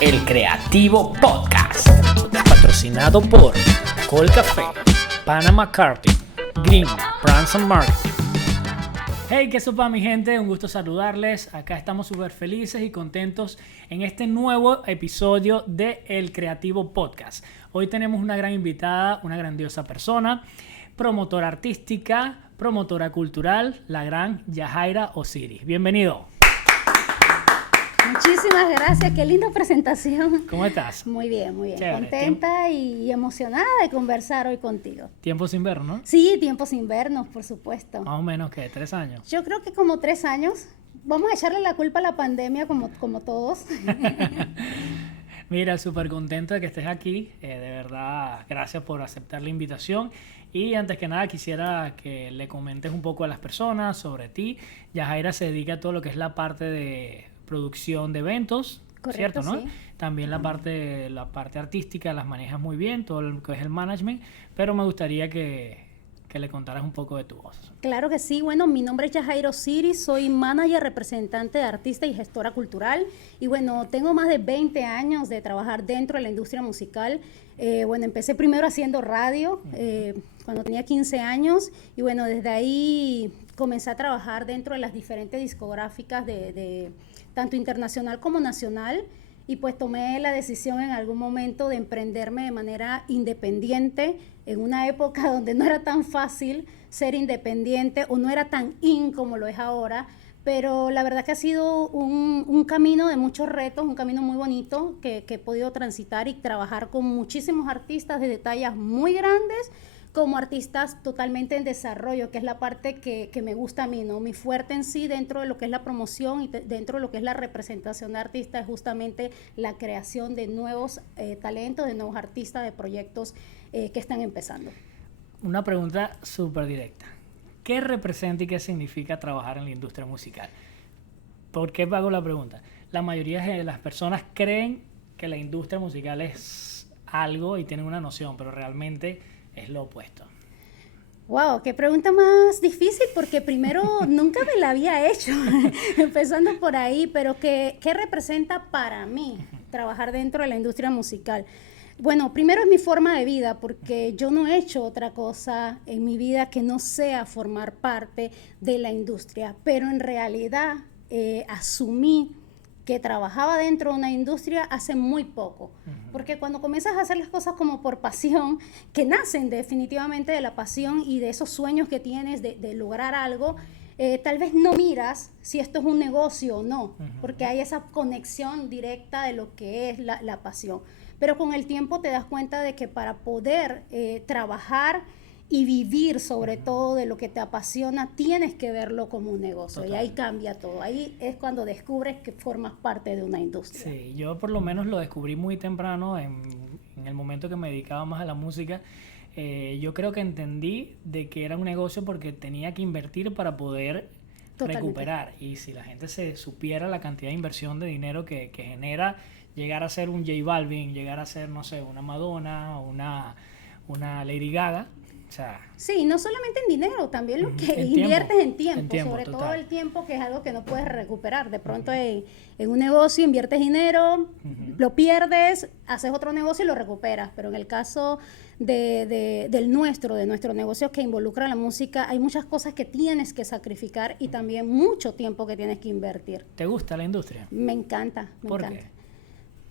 El Creativo Podcast, patrocinado por Colcafé, Panama Carting, Green, Branson Marketing. Hey, qué sopa mi gente, un gusto saludarles. Acá estamos súper felices y contentos en este nuevo episodio de El Creativo Podcast. Hoy tenemos una gran invitada, una grandiosa persona, promotora artística, promotora cultural, la gran Yajaira Osiris. Bienvenido. Muchísimas gracias, qué linda presentación. ¿Cómo estás? Muy bien, Chévere. contenta y emocionada de conversar hoy contigo. Tiempo sin ver, ¿no? Sí, tiempos sin vernos, por supuesto. Más o menos, ¿qué? 3 años. Yo creo que como 3 años. Vamos a echarle la culpa a la pandemia como todos. Mira, súper contento de que estés aquí. De verdad, gracias por aceptar la invitación. Y antes que nada, quisiera que le comentes un poco a las personas sobre ti. Yajaira se dedica a todo lo que es la parte de producción de eventos, Correcto, ¿cierto? ¿no? sí. También la parte artística las manejas muy bien, todo lo que es el management, pero me gustaría que le contaras un poco de tu voz. Claro que sí. Bueno, mi nombre es Yajaira Osiris, soy manager, representante de artista y gestora cultural. Y bueno, tengo más de 20 años de trabajar dentro de la industria musical. Empecé primero haciendo radio cuando tenía 15 años. Y bueno, desde ahí comencé a trabajar dentro de las diferentes discográficas de tanto internacional como nacional. Y pues tomé la decisión en algún momento de emprenderme de manera independiente en una época donde no era tan fácil ser independiente o no era tan como lo es ahora, pero la verdad que ha sido un camino de muchos retos, un camino muy bonito que he podido transitar y trabajar con muchísimos artistas de tallas muy grandes como artistas totalmente en desarrollo, que es la parte que me gusta a mí, ¿no? Mi fuerte en sí dentro de lo que es la promoción y dentro de lo que es la representación de artistas es justamente la creación de nuevos talentos, de nuevos artistas, de proyectos que están empezando. Una pregunta súper directa. ¿Qué representa y qué significa trabajar en la industria musical? ¿Por qué hago la pregunta? La mayoría de las personas creen que la industria musical es algo y tienen una noción, pero realmente es lo opuesto. Wow, qué pregunta más difícil, porque primero nunca me la había hecho, empezando por ahí, pero ¿qué representa para mí trabajar dentro de la industria musical? Bueno, primero es mi forma de vida, porque yo no he hecho otra cosa en mi vida que no sea formar parte de la industria, pero en realidad asumí que trabajaba dentro de una industria hace muy poco, porque cuando comienzas a hacer las cosas como por pasión, que nacen definitivamente de la pasión y de esos sueños que tienes de lograr algo, tal vez no miras si esto es un negocio o no, porque hay esa conexión directa de lo que es la pasión. Pero con el tiempo te das cuenta de que para poder trabajar y vivir sobre todo de lo que te apasiona, tienes que verlo como un negocio. Total. Y ahí cambia todo. Ahí es cuando descubres que formas parte de una industria. Sí, yo por lo menos lo descubrí muy temprano, en el momento que me dedicaba más a la música. Yo creo que entendí de que era un negocio porque tenía que invertir para poder recuperar. Y si la gente se supiera la cantidad de inversión de dinero que genera llegar a ser un J Balvin, llegar a ser, no sé, una Madonna, una Lady Gaga. O sea, sí, no solamente en dinero, también lo que inviertes en tiempo, sobre total. todo el tiempo, que es algo que no puedes recuperar. De pronto en un negocio inviertes dinero, lo pierdes, haces otro negocio y lo recuperas, pero en el caso de nuestro negocio que involucra la música, hay muchas cosas que tienes que sacrificar y también mucho tiempo que tienes que invertir. ¿Te gusta la industria? Me encanta, me ¿Por encanta.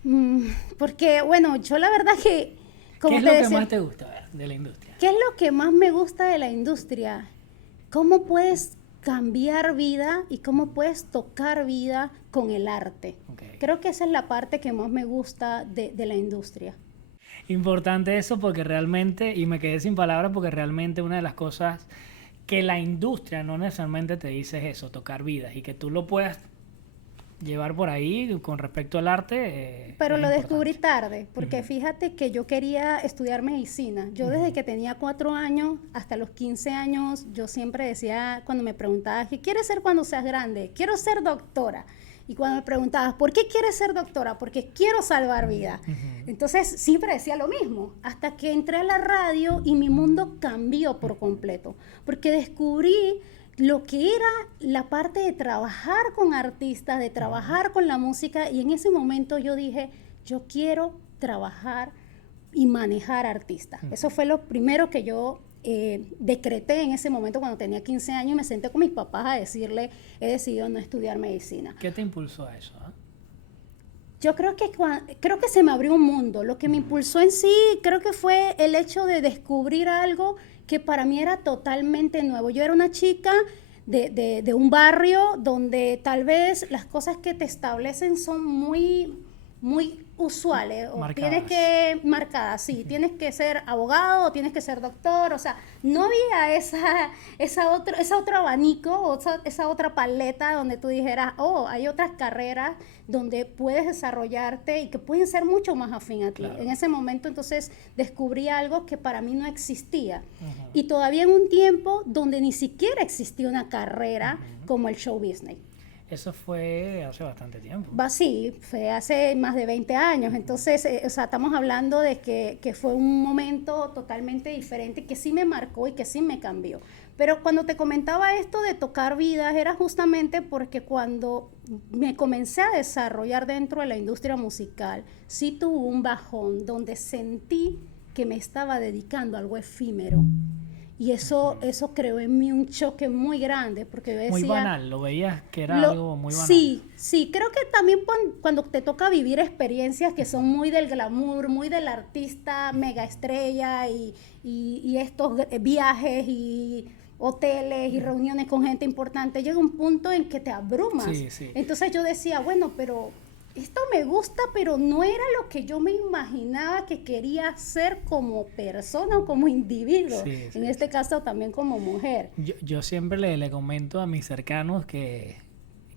qué? Porque, bueno, yo la verdad que... ¿Qué es lo que más te gusta de la industria? ¿Qué es lo que más me gusta de la industria? ¿Cómo puedes cambiar vida y cómo puedes tocar vida con el arte? Okay. Creo que esa es la parte que más me gusta de la industria. Importante eso, porque realmente, y me quedé sin palabras, porque realmente una de las cosas que la industria no necesariamente te dice es eso, tocar vidas, y que tú lo puedas llevar por ahí con respecto al arte. Pero lo descubrí tarde, porque fíjate que yo quería estudiar medicina. Yo desde que tenía 4 años hasta los 15 años, yo siempre decía, cuando me preguntabas, ¿qué quieres ser cuando seas grande? Quiero ser doctora. Y cuando me preguntabas, ¿por qué quieres ser doctora? Porque quiero salvar vidas. Entonces, siempre decía lo mismo, hasta que entré a la radio y mi mundo cambió por completo, porque descubrí lo que era la parte de trabajar con artistas, de trabajar con la música, y en ese momento yo dije, yo quiero trabajar y manejar artistas. Eso fue lo primero que yo decreté en ese momento cuando tenía 15 años, y me senté con mis papás a decirle, he decidido no estudiar medicina. ¿Qué te impulsó a eso? Yo creo que se me abrió un mundo. Lo que me impulsó en sí, creo que fue el hecho de descubrir algo que para mí era totalmente nuevo. Yo era una chica de un barrio donde tal vez las cosas que te establecen son muy usuales. O tienes que marcadas, sí, tienes que ser abogado o tienes que ser doctor. O sea, no había esa otro abanico o esa otra paleta donde tú dijeras, oh, hay otras carreras donde puedes desarrollarte y que pueden ser mucho más afín a ti. Claro. En ese momento, entonces, descubrí algo que para mí no existía. Y todavía en un tiempo donde ni siquiera existía una carrera como el show business. Eso fue hace bastante tiempo. Sí, fue hace más de 20 años. Entonces, o sea, estamos hablando de que fue un momento totalmente diferente, que sí me marcó y que sí me cambió. Pero cuando te comentaba esto de tocar vidas, era justamente porque cuando me comencé a desarrollar dentro de la industria musical, sí tuve un bajón donde sentí que me estaba dedicando a algo efímero. Y eso creó en mí un choque muy grande, porque yo decía... Muy banal, lo veías que era algo muy banal. Sí, creo que también cuando te toca vivir experiencias que son muy del glamour, muy del artista mega estrella y estos viajes y hoteles y reuniones con gente importante, llega un punto en que te abrumas. Sí. Entonces yo decía, bueno, pero... esto me gusta, pero no era lo que yo me imaginaba que quería ser como persona o como individuo. En este caso también como mujer. Yo siempre le comento a mis cercanos que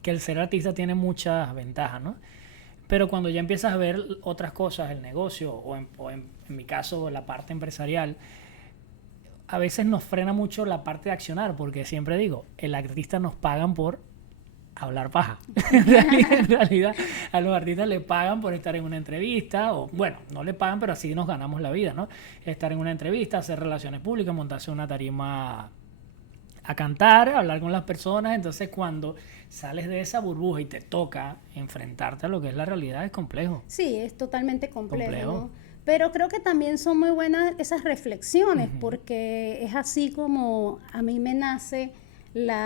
el ser artista tiene muchas ventajas, ¿no? Pero cuando ya empiezas a ver otras cosas, el negocio o en mi caso la parte empresarial, a veces nos frena mucho la parte de accionar, porque siempre digo, el artista nos pagan por hablar paja. En realidad, a los artistas le pagan por estar en una entrevista, o bueno, no le pagan, pero así nos ganamos la vida, ¿no? Estar en una entrevista, hacer relaciones públicas, montarse una tarima a cantar, hablar con las personas. Entonces, cuando sales de esa burbuja y te toca enfrentarte a lo que es la realidad, es complejo. Sí, es totalmente complejo. ¿No? Pero creo que también son muy buenas esas reflexiones, porque es así como a mí me nace la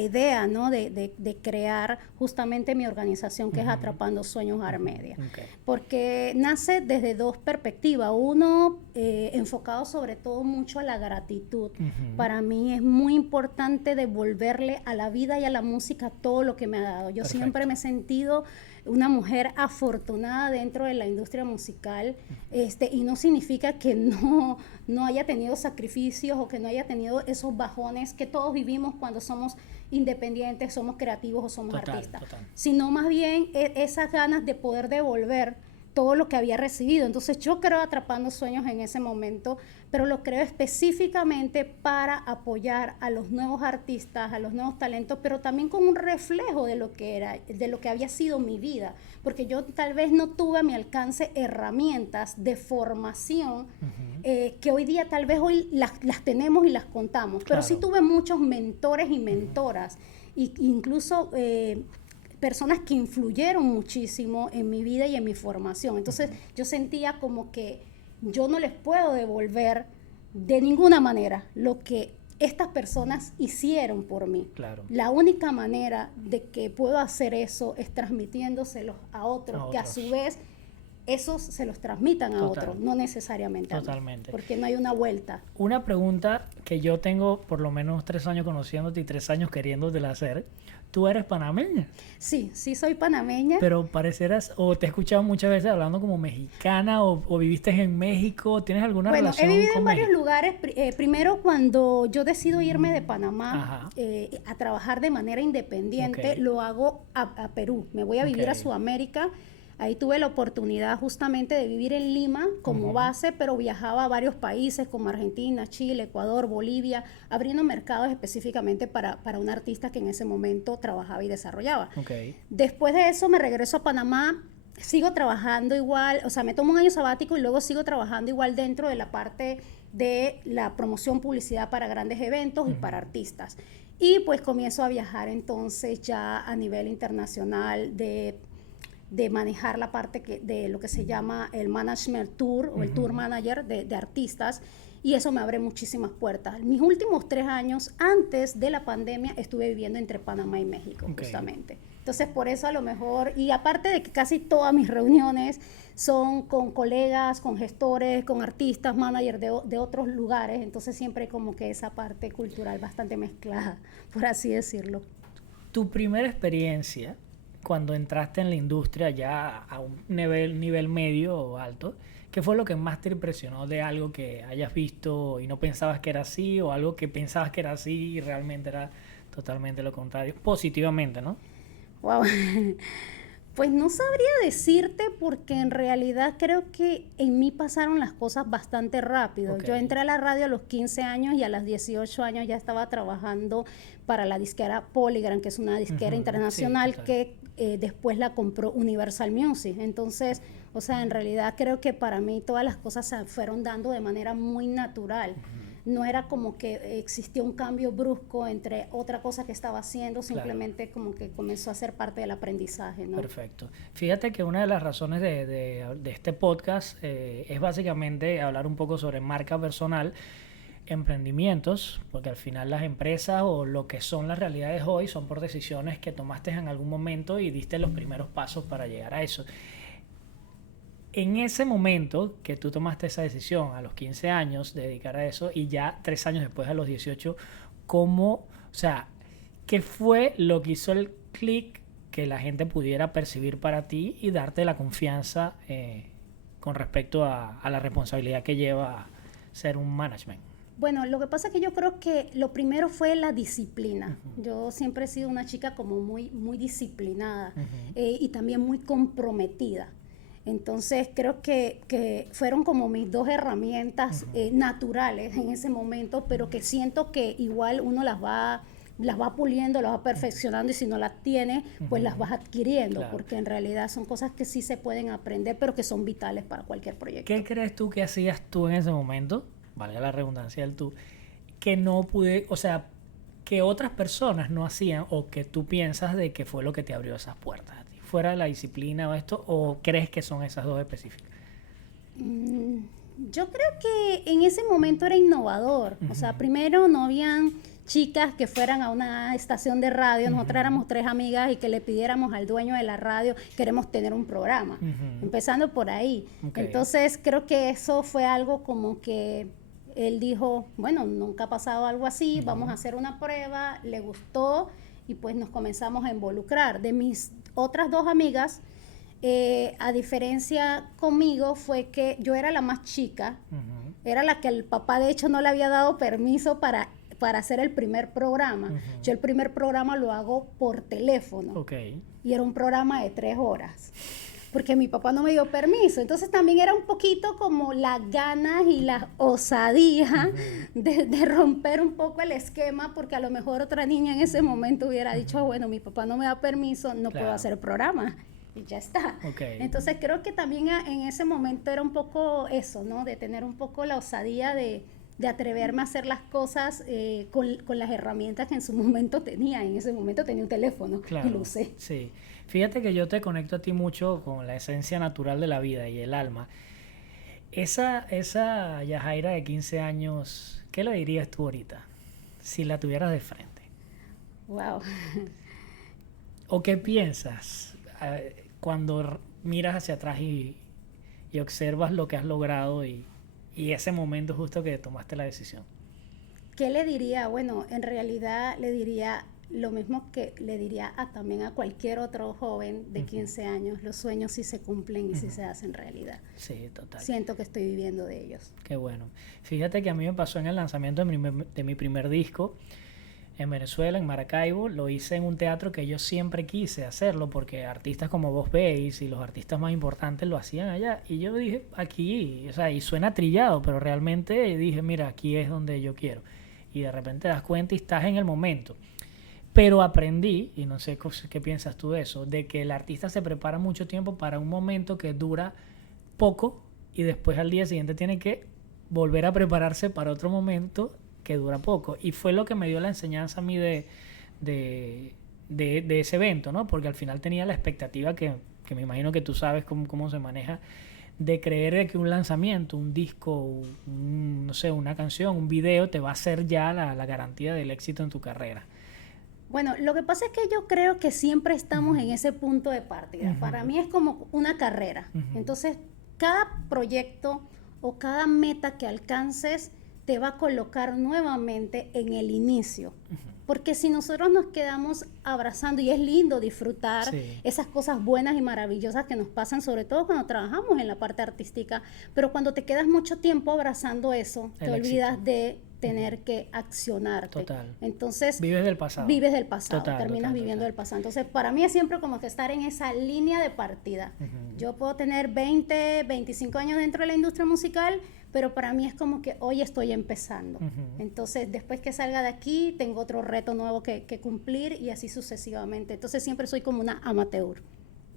idea, ¿no? de crear justamente mi organización, que es Atrapando Sueños Armedia. Porque nace desde dos perspectivas. Uno, enfocado sobre todo mucho a la gratitud. Para mí es muy importante devolverle a la vida y a la música todo lo que me ha dado. Yo siempre me he sentido una mujer afortunada dentro de la industria musical, y no significa que no haya tenido sacrificios o que no haya tenido esos bajones que todos vivimos cuando somos independientes, somos creativos o somos artistas, sino más bien esas ganas de poder devolver todo lo que había recibido. Entonces yo creo Atrapando Sueños en ese momento, pero lo creo específicamente para apoyar a los nuevos artistas, a los nuevos talentos, pero también con un reflejo de lo que había sido mi vida, porque yo tal vez no tuve a mi alcance herramientas de formación que hoy día tal vez hoy las tenemos y las contamos, pero sí tuve muchos mentores y mentoras, e incluso personas que influyeron muchísimo en mi vida y en mi formación. Entonces yo sentía como que yo no les puedo devolver de ninguna manera lo que estas personas hicieron por mí. La única manera de que puedo hacer eso es transmitiéndoselos a otros, que a su vez esos se los transmitan a otros, no necesariamente a mí, porque no hay una vuelta. Una pregunta que yo tengo por lo menos 3 años conociéndote y 3 años queriéndotela hacer. ¿Tú eres panameña? Sí soy panameña. Pero parecerás, o te he escuchado muchas veces hablando como mexicana, o viviste en México. ¿Tienes alguna relación con México? He vivido en varios lugares. Primero, cuando yo decido irme de Panamá a trabajar de manera independiente, lo hago a Perú. Me voy a vivir a Sudamérica. Ahí tuve la oportunidad justamente de vivir en Lima como base, pero viajaba a varios países como Argentina, Chile, Ecuador, Bolivia, abriendo mercados específicamente para un artista que en ese momento trabajaba y desarrollaba. Después de eso me regreso a Panamá sigo trabajando igual, o sea, me tomo un año sabático y luego sigo trabajando igual dentro de la parte de la promoción, publicidad para grandes eventos y para artistas. Y pues comienzo a viajar entonces ya a nivel internacional de manejar la parte de lo que se llama el management tour o el tour manager de artistas, y eso me abre muchísimas puertas. Mis últimos 3 años antes de la pandemia estuve viviendo entre Panamá y México, justamente. Entonces por eso a lo mejor, y aparte de que casi todas mis reuniones son con colegas, con gestores, con artistas, managers de otros lugares, entonces siempre hay como que esa parte cultural bastante mezclada, por así decirlo. Tu primera experiencia cuando entraste en la industria ya a un nivel medio o alto, ¿qué fue lo que más te impresionó de algo que hayas visto y no pensabas que era así, o algo que pensabas que era así y realmente era totalmente lo contrario, positivamente, ¿no? Wow. Pues no sabría decirte, porque en realidad creo que en mí pasaron las cosas bastante rápido. Yo entré a la radio a los 15 años y a los 18 años ya estaba trabajando para la disquera Polygram, que es una disquera internacional, sí, que después la compró Universal Music. Entonces, o sea, en realidad creo que para mí todas las cosas se fueron dando de manera muy natural. No era como que existía un cambio brusco entre otra cosa que estaba haciendo, simplemente como que comenzó a ser parte del aprendizaje, ¿no? Perfecto. Fíjate que una de las razones de este podcast es básicamente hablar un poco sobre marca personal, emprendimientos, porque al final las empresas o lo que son las realidades hoy son por decisiones que tomaste en algún momento y diste los primeros pasos para llegar a eso. En ese momento que tú tomaste esa decisión a los 15 años de dedicar a eso, y ya 3 años después a los 18, ¿cómo, o sea, qué fue lo que hizo el clic que la gente pudiera percibir para ti y darte la confianza con respecto a la responsabilidad que lleva ser un management? Bueno, lo que pasa es que yo creo que lo primero fue la disciplina. Yo siempre he sido una chica como muy disciplinada y también muy comprometida. Entonces creo que fueron como mis 2 herramientas naturales en ese momento, pero que siento que igual uno las va puliendo, las va perfeccionando, y si no las tiene, pues las vas adquiriendo, claro, porque en realidad son cosas que sí se pueden aprender, pero que son vitales para cualquier proyecto. ¿Qué crees tú que hacías tú en ese momento, valga la redundancia del tú, que no pude, o sea, que otras personas no hacían, o que tú piensas de que fue lo que te abrió esas puertas a ti? ¿Fuera la disciplina o esto, o crees que son esas 2 específicas? Yo creo que en ese momento era innovador. O sea, primero no habían chicas que fueran a una estación de radio. Nosotras éramos 3 amigas y que le pidiéramos al dueño de la radio, queremos tener un programa. Empezando por ahí. Entonces creo que eso fue algo como que él dijo, bueno, nunca ha pasado algo así, vamos a hacer una prueba, le gustó, y pues nos comenzamos a involucrar. De mis otras 2 amigas, a diferencia conmigo, fue que yo era la más chica, era la que el papá de hecho no le había dado permiso para hacer el primer programa. Yo el primer programa lo hago por teléfono, y era un programa de 3 horas, porque mi papá no me dio permiso. Entonces también era un poquito como las ganas y la osadía de romper un poco el esquema, porque a lo mejor otra niña en ese momento hubiera dicho, bueno, mi papá no me da permiso, no puedo hacer el programa, y ya está. Entonces creo que también en ese momento era un poco eso, ¿no? De tener un poco la osadía de atreverme a hacer las cosas con las herramientas que en su momento tenía. En ese momento tenía un teléfono, y lo usé. Sí. Fíjate que yo te conecto a ti mucho con la esencia natural de la vida y el alma. Esa Yajaira de 15 años, ¿qué le dirías tú ahorita si la tuvieras de frente? Wow. ¿O qué piensas cuando miras hacia atrás y observas lo que has logrado y ese momento justo que tomaste la decisión? ¿Qué le diría? Bueno, en realidad le diría lo mismo que le diría también a cualquier otro joven de 15 años. Los sueños sí se cumplen y sí se hacen realidad. Sí, total. Siento que estoy viviendo de ellos. Qué bueno. Fíjate que a mí me pasó en el lanzamiento de mi primer disco en Venezuela, en Maracaibo. Lo hice en un teatro que yo siempre quise hacerlo, porque artistas como Vos Veis y los artistas más importantes lo hacían allá. Y yo dije, aquí, o sea, y suena trillado, pero realmente dije, mira, aquí es donde yo quiero. Y de repente te das cuenta y estás en el momento. Pero aprendí, y no sé qué piensas tú de eso, de que el artista se prepara mucho tiempo para un momento que dura poco y después al día siguiente tiene que volver a prepararse para otro momento que dura poco. Y fue lo que me dio la enseñanza a mí de ese evento, ¿no? Porque al final tenía la expectativa que me imagino que tú sabes cómo se maneja, de creer que un lanzamiento, un disco, no sé, una canción, un video, te va a hacer ya la garantía del éxito en tu carrera. Bueno, lo que pasa es que yo creo que siempre estamos en ese punto de partida. Para mí es como una carrera. Entonces, cada proyecto o cada meta que alcances te va a colocar nuevamente en el inicio. Porque si nosotros nos quedamos abrazando, y es lindo disfrutar esas cosas buenas y maravillosas que nos pasan, sobre todo cuando trabajamos en la parte artística, pero cuando te quedas mucho tiempo abrazando eso, te olvidas de tener que accionarte. Total. Entonces, vives del pasado. Terminas viviendo del pasado. Entonces, para mí es siempre como que estar en esa línea de partida. Yo puedo tener 20, 25 años dentro de la industria musical, pero para mí es como que hoy estoy empezando. Entonces, después que salga de aquí, tengo otro reto nuevo que cumplir y así sucesivamente. Entonces, siempre soy como una amateur.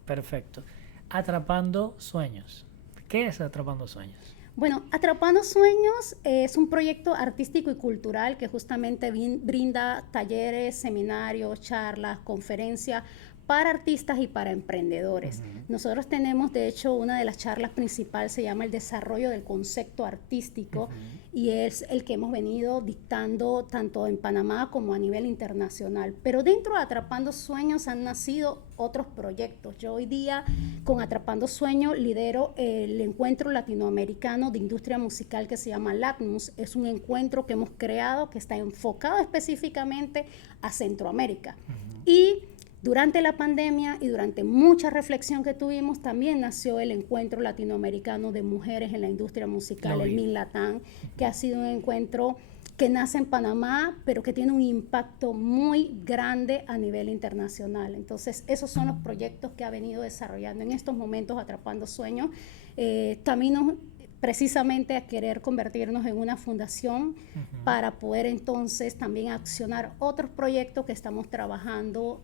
Perfecto. Atrapando Sueños. ¿Qué es Atrapando Sueños? Bueno, Atrapando Sueños es un proyecto artístico y cultural que justamente brinda talleres, seminarios, charlas, conferencias para artistas y para emprendedores. Nosotros tenemos, de hecho, una de las charlas principales se llama el desarrollo del concepto artístico y es el que hemos venido dictando tanto en Panamá como a nivel internacional. Pero dentro de Atrapando Sueños han nacido otros proyectos. Yo hoy día con Atrapando Sueños lidero el encuentro latinoamericano de industria musical que se llama LATMUS. Es un encuentro que hemos creado que está enfocado específicamente a Centroamérica. Y durante la pandemia y durante mucha reflexión que tuvimos, también nació el Encuentro Latinoamericano de Mujeres en la Industria Musical, el MINLATAM, que ha sido un encuentro que nace en Panamá, pero que tiene un impacto muy grande a nivel internacional. Entonces, esos son los proyectos que ha venido desarrollando en estos momentos Atrapando Sueños. También precisamente a querer convertirnos en una fundación para poder entonces también accionar otros proyectos que estamos trabajando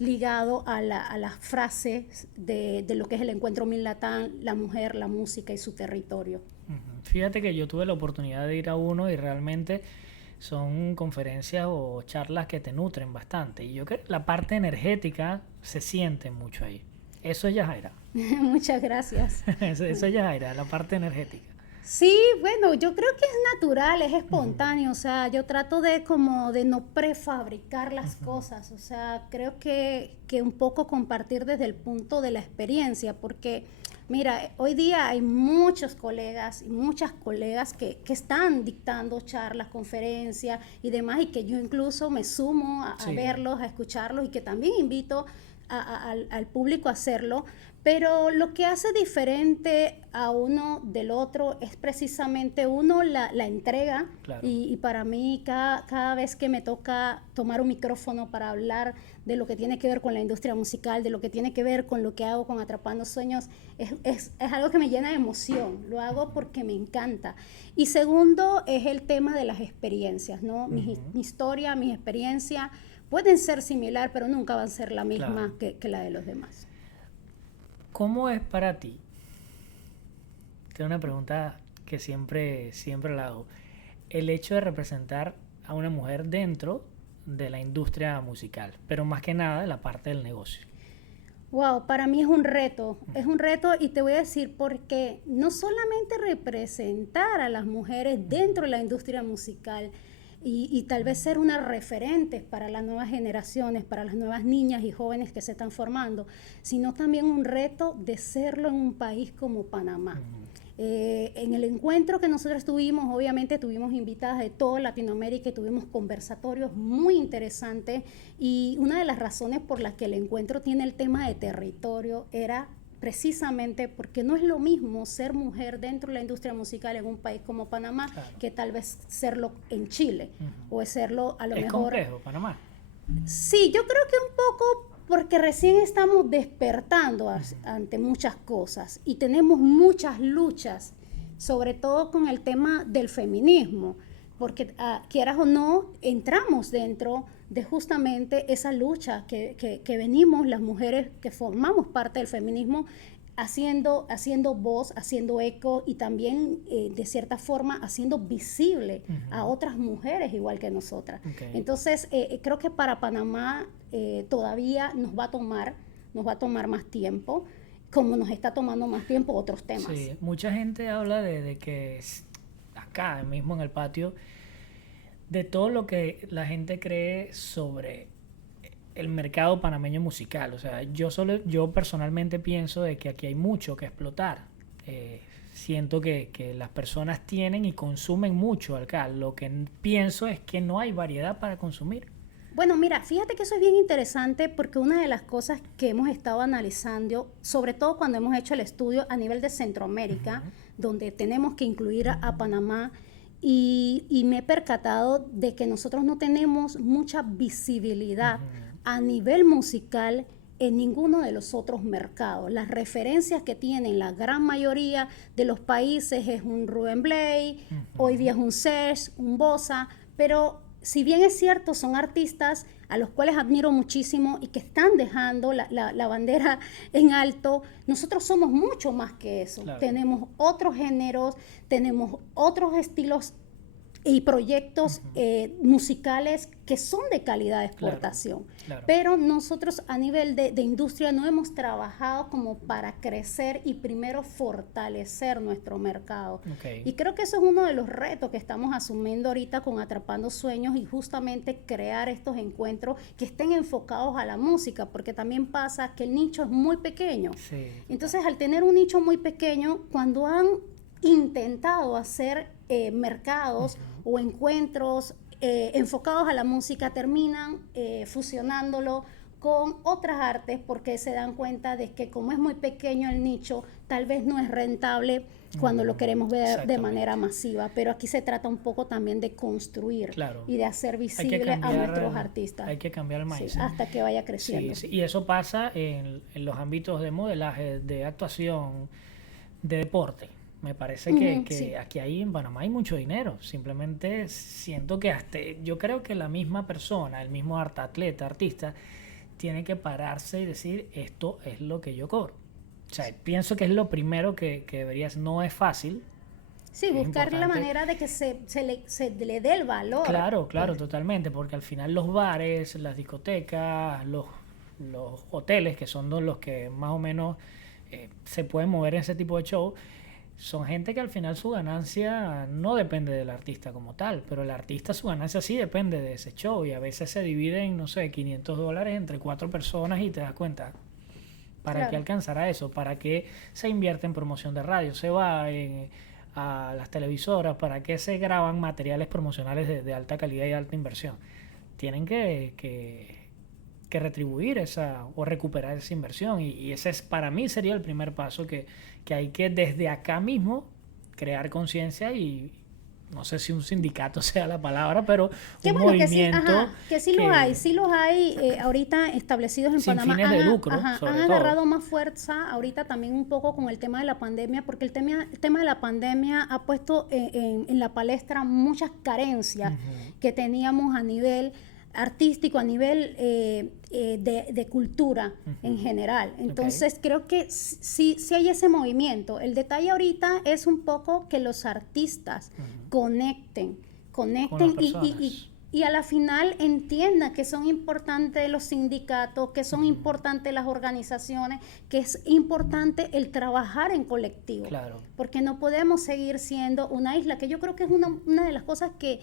ligado a las frases de lo que es el encuentro MINLATAM, la mujer, la música y su territorio. Fíjate que yo tuve la oportunidad de ir a uno y realmente son conferencias o charlas que te nutren bastante. Y yo creo que la parte energética se siente mucho ahí. Eso es Yajaira. Muchas gracias. Eso es Yajaira, la parte energética. Sí, bueno, yo creo que es natural, es espontáneo, o sea, yo trato de no prefabricar las cosas, o sea, creo que un poco compartir desde el punto de la experiencia, porque mira, hoy día hay muchos colegas y muchas colegas que están dictando charlas, conferencias y demás, y que yo incluso me sumo a verlos, a escucharlos, y que también invito al público a hacerlo, pero lo que hace diferente a uno del otro es precisamente la entrega. Y para mí cada vez que me toca tomar un micrófono para hablar de lo que tiene que ver con la industria musical, de lo que tiene que ver con lo que hago con Atrapando Sueños, es algo que me llena de emoción, lo hago porque me encanta. Y segundo es el tema de las experiencias, ¿no? Mi historia, mi experiencia pueden ser similar, pero nunca van a ser la misma que la de los demás. ¿Cómo es para ti? Tengo una pregunta que siempre la hago. El hecho de representar a una mujer dentro de la industria musical, pero más que nada de la parte del negocio. Wow, para mí es un reto y te voy a decir por qué. No solamente representar a las mujeres dentro de la industria musical, y tal vez ser una referente para las nuevas generaciones, para las nuevas niñas y jóvenes que se están formando, sino también un reto de serlo en un país como Panamá. En el encuentro que nosotros tuvimos, obviamente tuvimos invitadas de toda Latinoamérica y tuvimos conversatorios muy interesantes, y una de las razones por las que el encuentro tiene el tema de territorio era precisamente porque no es lo mismo ser mujer dentro de la industria musical en un país como Panamá, que tal vez serlo en Chile, o serlo a lo mejor... ¿Es complejo Panamá? Sí, yo creo que un poco porque recién estamos despertando ante muchas cosas y tenemos muchas luchas, sobre todo con el tema del feminismo. porque quieras o no, entramos dentro de justamente esa lucha que venimos las mujeres que formamos parte del feminismo haciendo voz, haciendo eco y también de cierta forma haciendo visible a otras mujeres igual que nosotras. Okay. Entonces creo que para Panamá todavía nos va a tomar más tiempo, como nos está tomando más tiempo otros temas. Sí, mucha gente habla de que acá mismo en el patio, de todo lo que la gente cree sobre el mercado panameño musical. O sea, yo personalmente pienso de que aquí hay mucho que explotar. Siento que las personas tienen y consumen mucho acá. Lo que pienso es que no hay variedad para consumir. Bueno, mira, fíjate que eso es bien interesante porque una de las cosas que hemos estado analizando, sobre todo cuando hemos hecho el estudio a nivel de Centroamérica, donde tenemos que incluir a Panamá, y me he percatado de que nosotros no tenemos mucha visibilidad a nivel musical en ninguno de los otros mercados. Las referencias que tienen la gran mayoría de los países es un Rubén Blades, hoy día es un Serge, un Bossa, pero si bien es cierto, son artistas a los cuales admiro muchísimo y que están dejando la bandera en alto, nosotros somos mucho más que eso. Claro. Tenemos otros géneros, tenemos otros estilos y proyectos musicales que son de calidad de exportación. Claro. Pero nosotros a nivel de industria no hemos trabajado como para crecer y primero fortalecer nuestro mercado. Okay. Y creo que eso es uno de los retos que estamos asumiendo ahorita con Atrapando Sueños, y justamente crear estos encuentros que estén enfocados a la música, porque también pasa que el nicho es muy pequeño. Sí. Entonces, al tener un nicho muy pequeño, cuando han intentado hacer mercados o encuentros enfocados a la música, terminan fusionándolo con otras artes porque se dan cuenta de que como es muy pequeño el nicho, tal vez no es rentable cuando lo queremos ver de manera masiva, pero aquí se trata un poco también de construir y de hacer visible a nuestros artistas. Hay que cambiar el mindset. Sí, hasta que vaya creciendo. Sí, y eso pasa en los ámbitos de modelaje, de actuación, de deporte. Me parece que aquí en Panamá hay mucho dinero. Simplemente siento que yo creo que la misma persona, el mismo artista, tiene que pararse y decir, esto es lo que yo cobro. O sea, pienso que es lo primero que deberías. No es fácil. Sí, buscar la manera de que se le dé el valor. Claro, totalmente. Porque al final los bares, las discotecas, los hoteles, que son los que más o menos se pueden mover en ese tipo de show, son gente que al final su ganancia no depende del artista como tal, pero el artista, su ganancia sí depende de ese show, y a veces se divide en, no sé, $500 entre 4 personas, y te das cuenta, ¿para qué alcanzará eso? ¿Para qué se invierte en promoción de radio? ¿Se va a las televisoras? ¿Para qué se graban materiales promocionales de alta calidad y alta inversión? Tienen que retribuir o recuperar esa inversión, y ese para mí sería el primer paso que hay que desde acá mismo crear conciencia, y no sé si un sindicato sea la palabra, pero un movimiento que sí los hay ahorita establecidos en Panamá. Sin fines de lucro, han agarrado más fuerza ahorita también un poco con el tema de la pandemia, porque el tema de la pandemia ha puesto en la palestra muchas carencias que teníamos a nivel artístico, a nivel de cultura en general. Entonces creo que sí hay ese movimiento. El detalle ahorita es un poco que los artistas conecten y a la final entiendan que son importantes los sindicatos, que son importantes las organizaciones, que es importante el trabajar en colectivo. Claro. Porque no podemos seguir siendo una isla, que yo creo que es una de las cosas que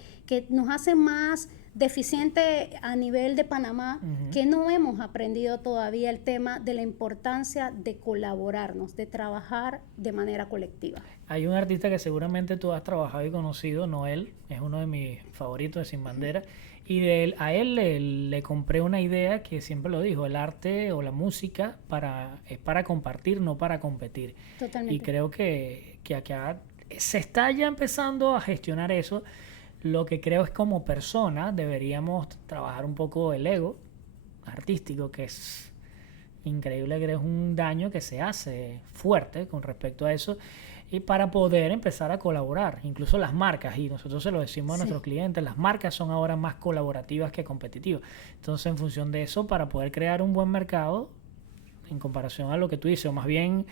nos hace más deficiente a nivel de Panamá, que no hemos aprendido todavía el tema de la importancia de colaborarnos, de trabajar de manera colectiva. Hay un artista que seguramente tú has trabajado y conocido, Noel, es uno de mis favoritos de Sin Bandera, y a él le compré una idea que siempre lo dijo: el arte o la música es para compartir, no para competir. Totalmente. Y creo que acá se está ya empezando a gestionar eso. Lo que creo es, como persona deberíamos trabajar un poco el ego artístico, que es increíble, que es un daño que se hace fuerte con respecto a eso. y para poder empezar a colaborar. Incluso las marcas, y nosotros se lo decimos a nuestros clientes, las marcas son ahora más colaborativas que competitivas. Entonces, en función de eso, para poder crear un buen mercado, en comparación a lo que tú dices, o más bien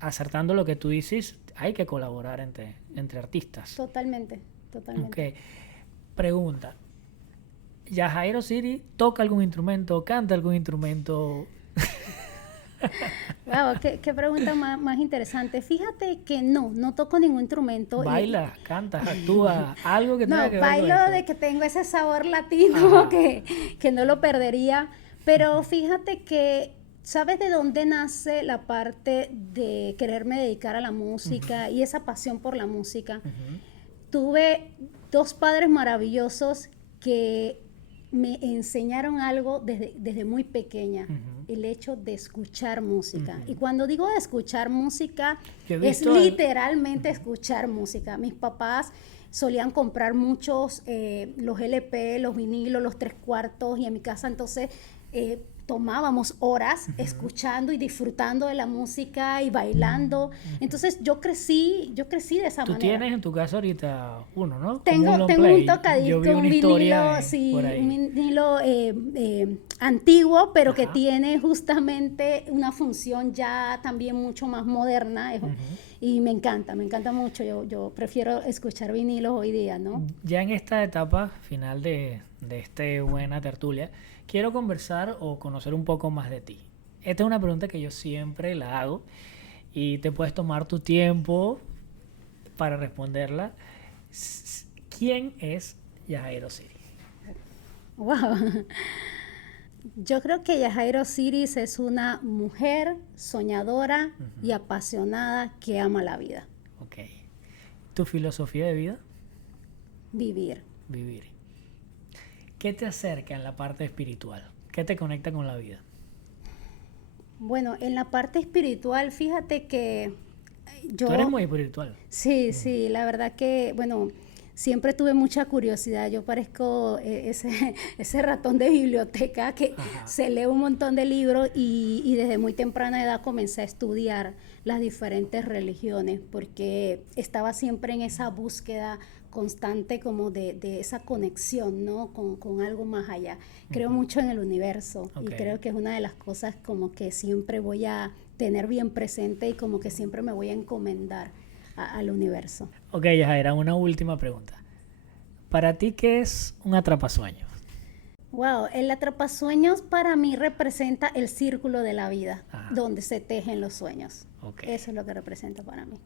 acertando lo que tú dices, hay que colaborar entre artistas. Totalmente. Okay. Pregunta, ¿Yajairo City toca algún instrumento, canta algún instrumento? Wow, qué pregunta más interesante. Fíjate que no toco ningún instrumento. ¿Bailas, cantas, actúas, algo que tenga que ver con eso? No, bailo de que tengo ese sabor latino que no lo perdería. Pero fíjate que, ¿sabes de dónde nace la parte de quererme dedicar a la música y esa pasión por la música? Tuve 2 padres maravillosos que me enseñaron algo desde muy pequeña, el hecho de escuchar música. Y cuando digo de escuchar música, es literalmente escuchar música. Mis papás solían comprar muchos, los LP, los vinilos, los 3/4, y en mi casa entonces tomábamos horas escuchando y disfrutando de la música y bailando. Entonces yo crecí de esa manera. Tú tienes en tu casa ahorita uno, ¿no? Tengo un tocadisco, un vinilo, un vinilo antiguo, pero que tiene justamente una función ya también mucho más moderna. Y me encanta mucho. Yo prefiero escuchar vinilos hoy día, ¿no? Ya en esta etapa final de esta buena tertulia, quiero conversar o conocer un poco más de ti. Esta es una pregunta que yo siempre la hago y te puedes tomar tu tiempo para responderla. ¿Quién es Yajairo City? Wow. Yo creo que Yajairo Ciris es una mujer soñadora y apasionada que ama la vida. Ok. ¿Tu filosofía de vida? Vivir. ¿Qué te acerca en la parte espiritual? ¿Qué te conecta con la vida? Bueno, en la parte espiritual, fíjate que yo... Tú eres muy espiritual. Sí, la verdad que, bueno, siempre tuve mucha curiosidad. Yo parezco ese ratón de biblioteca que se lee un montón de libros y desde muy temprana edad comencé a estudiar las diferentes religiones porque estaba siempre en esa búsqueda constante como de esa conexión, ¿no? Con algo más allá. Creo mucho en el universo y creo que es una de las cosas como que siempre voy a tener bien presente y como que siempre me voy a encomendar al universo. Ok, Yajaira, una última pregunta. ¿Para ti qué es un atrapasueños? Wow, el atrapasueños para mí representa el círculo de la vida, donde se tejen los sueños. Eso es lo que representa para mí.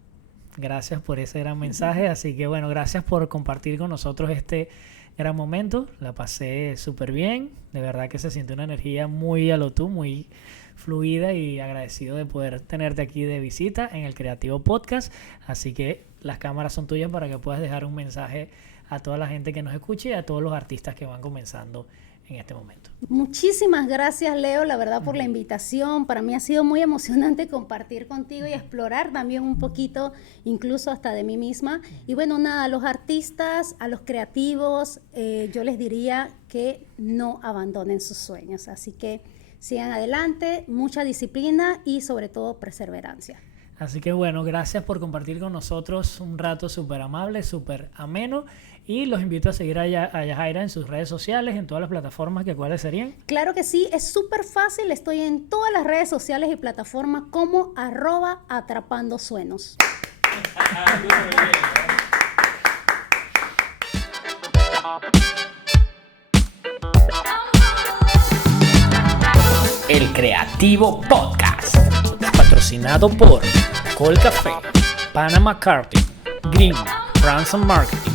Gracias por ese gran mensaje, así que bueno, gracias por compartir con nosotros este gran momento. La pasé súper bien, de verdad que se siente una energía muy a lo tú, muy fluida, y agradecido de poder tenerte aquí de visita en el Creativo Podcast. Así que las cámaras son tuyas para que puedas dejar un mensaje a toda la gente que nos escuche y a todos los artistas que van comenzando en este momento. Muchísimas gracias, Leo, la verdad, por la invitación. Para mí ha sido muy emocionante compartir contigo y explorar también un poquito, incluso hasta de mí misma. Y bueno, nada, a los artistas, a los creativos, yo les diría que no abandonen sus sueños. Así que sigan adelante, mucha disciplina y sobre todo perseverancia. Así que bueno, gracias por compartir con nosotros un rato súper amable, súper ameno, y los invito a seguir a Yajaira en sus redes sociales, en todas las plataformas, que ¿cuáles serían? Claro que sí, es súper fácil, estoy en todas las redes sociales y plataformas como @atrapandosueños. El Creativo Podcast, patrocinado por Colcafé, Panama Carting, Green, Branson Marketing,